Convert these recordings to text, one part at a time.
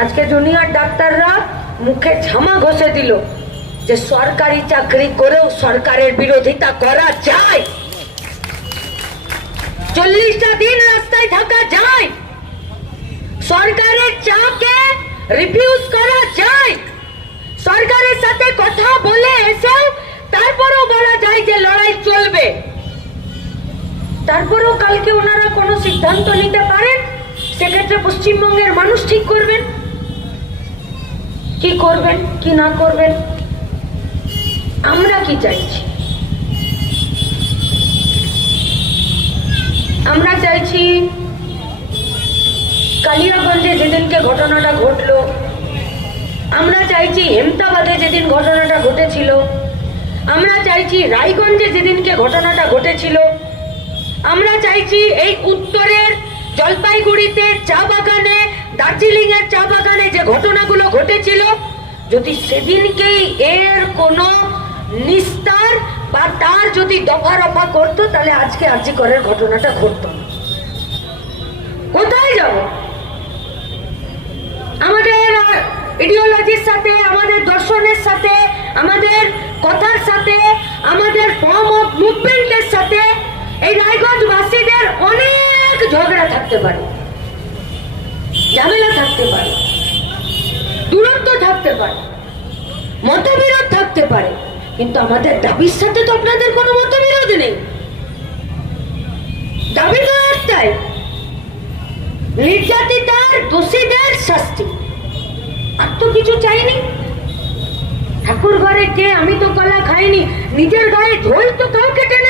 আজকে জুনিয়র ডাক্তাররা মুখে ঝামা ঘষে দিল যে সরকারি চাকরি করেও সরকারের বিরোধিতা করা যায়। চল্লিশটা দিন রাস্তায় থাকা যায়। সরকারের চাকে রিফিউজ করা যায়। সরকারের সাথে কথা বলে এসে তারপরেও বলা যায় যে লড়াই চলবে। তারপরেও কালকে ওনারা কোনো সিদ্ধান্ত নিতে পারেন? সেক্ষেত্রে পশ্চিমবঙ্গের মানুষ ঠিক করবেন কি করবেন, কি না করবেন? আমরা কি চাইছি? আমরা চাইছি কালিয়াগঞ্জে যেদিনকে ঘটনাটা ঘটলো, আমরা চাইছি হেমতাবাদে যেদিন ঘটনাটা ঘটেছিল, আমরা চাইছি রায়গঞ্জে যেদিনকে ঘটনাটা ঘটেছিল, আমরা চাইছি এই উত্তরের জলপাইগুড়িতে চা বাগানে দার্জিলিং এর চা বাগানে যে ঘটনাগুলো ঘটেছিল, যদি সেদিনকেই এর কোনো নিস্তার বা তার যদি দফা রফা করতো, তাহলে আজকে আর্জি করার ঘটনাটা ঘটতো না। কোথায় যাব আমাদের ইডিওলজির সাথে, আমাদের দর্শনের সাথে, আমাদের কথার সাথে, আমাদের ফর্ম অফ মুভমেন্টের সাথে এই রায়গঞ্জ বাসীদের অনেক ঝগড়া থাকতে পারে ঝামেলা থাকতে পারে। দূরত্ব থাকতে পারে। মতবিরোধ থাকতে পারে। কিন্তু আমাদের দাবির সাথে তো আপনাদের কোনো মতবিরোধ নেই। দাবি তো একটাই, নির্যাতিতার দোষীদের শাস্তি। আর তো কিছু চাইনি। ঠাকুর ঘরে কে আমি তো কলা খাইনি, নিজের গায়ে ঝোল তো কাউকে টেনে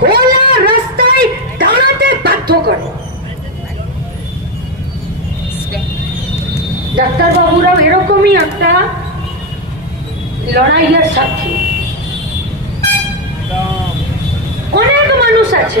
খোলা রাস্তায় দাঁড়াতে বাধ্য করে। ডাক্তার বাবুরাও এরকমই একটা লড়াইয়ের সাক্ষী। অনেক মানুষ আছে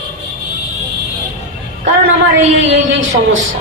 কারণ আমার এই এই এই সমস্যা।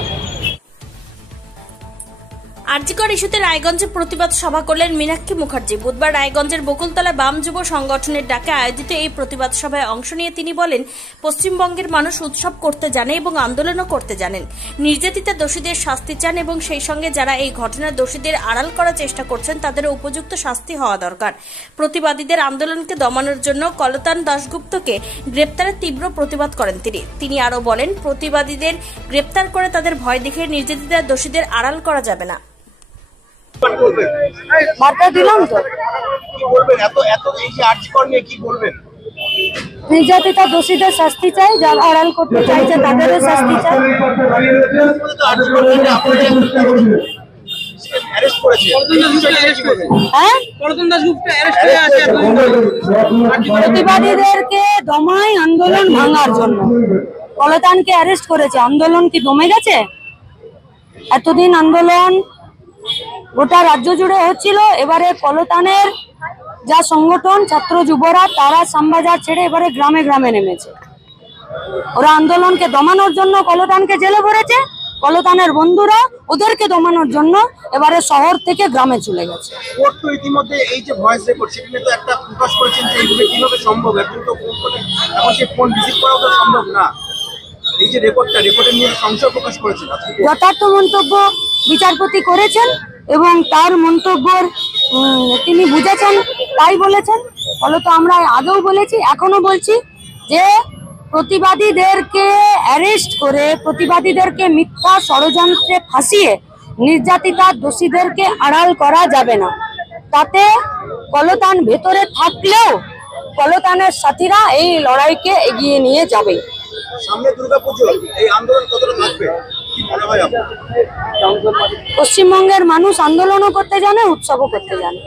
আরজিকর ইস্যুতে রায়গঞ্জে প্রতিবাদ সভা করলেন মীনাক্ষী মুখার্জি। বুধবার রায়গঞ্জের বকুলতলা বাম যুব সংগঠনের ডাকে আয়োজিত এই প্রতিবাদ সভায় অংশ নিয়ে তিনি বলেন, পশ্চিমবঙ্গের মানুষ উৎসব করতে জানে এবং আন্দোলনও করতে জানেন। নির্যাতিতা দোষীদের শাস্তি চান এবং সেই সঙ্গে যারা এই ঘটনার দোষীদের আড়াল করার চেষ্টা করছেন, তাদের উপযুক্ত শাস্তি হওয়া দরকার। প্রতিবাদীদের আন্দোলনকে দমানোর জন্য কলতান দাশগুপ্তকে গ্রেপ্তারের তীব্র প্রতিবাদ করেন তিনি। তিনি আরও বলেন, প্রতিবাদীদের গ্রেপ্তার করে তাদের ভয় দেখিয়ে নির্যাতিতা দোষীদের আড়াল করা যাবে না। বার্তা দিলাম তো। কি বলবেন? এত এত এই যে আর্যকর নিয়ে কি বলবেন? নির্যাতিতা দোষীদের শাস্তি চাই যারা আড়াল করতে চাইছে তাদেরও শাস্তি চাই। হ্যাঁ। প্রতিবাদীদেরকে দমাই আন্দোলন ভাঙার জন্য। কলতানকে অ্যারেস্ট করেছে। আন্দোলন কি দমে গেছে? এতদিন আন্দোলন গোটা রাজ্য জুড়ে হচ্ছিল। এবারে কলতানের যা সংগঠন ছাত্র যুবরা তারা শ্যামবাজার ছেড়ে এবারে গ্রামে গ্রামে নেমেছে। ওরা আন্দোলনকে দমানোর জন্য কলতানকে জেলে ভরেছে। কলতানের বন্ধুরা ওদেরকে দমানোর জন্য এবারে শহর থেকে গ্রামে চলে গেছে। কোর্ট তো ইতিমধ্যে এই যে ভয়েস রেকর্ড সেটা তো একটা প্রকাশ করেছেন যে এইভাবে কীভাবে সম্ভব? এখন তো ফোন করে এখন সেই ফোন রিসিভ করাও তো সম্ভব না। এই যে রেকর্ডটা রেকর্ডের নিয়ে সংশয় প্রকাশ করেছেন যথার্থ মন্তব্য বিচারপতি করেছেন। এবং তার মন্তব্যর তিনি বুঝেছেন, তাই বলেছেন। ফলত আমরা আগেও বলেছি, এখনও বলছি যে প্রতিবাদীদেরকে অ্যারেস্ট করে, প্রতিবাদীদেরকে মিথ্যা ষড়যন্ত্রে ফাঁসিয়ে নির্যাতিতা দোষীদেরকে আড়াল করা যাবে না। তাতে কলতান ভেতরে থাকলেও কলতানের সাথীরা এই লড়াইকে এগিয়ে নিয়ে যাবে। সামনে দুর্গাপুজো এই আন্দোলন কতটা থাকবে? পশ্চিমবঙ্গের মানুষ আন্দোলনও করতে জানে উৎসবও করতে জানে।